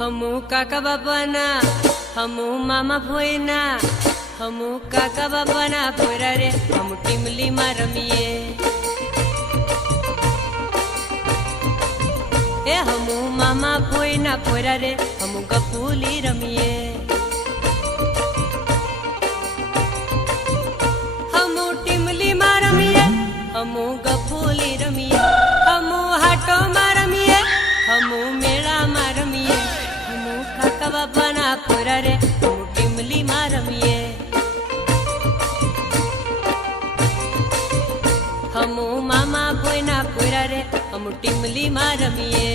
हमू काका बाबाना हमू मामा भोयना हमू काका बाबाना भोयरा रे हम टीमली में रमीए ए हमू मामा भोयना भोयरा रे हम गपूली रमीए हमू टीमली में रमीए हमू गपूली रमीए हमू हाटो में रमीए हमू मेला में रमीए हमू काका बाबाना भोयरा रे हम टीमली में रमीए हमू मामा भोयना भोयरा रे हम टीमली में रमीए।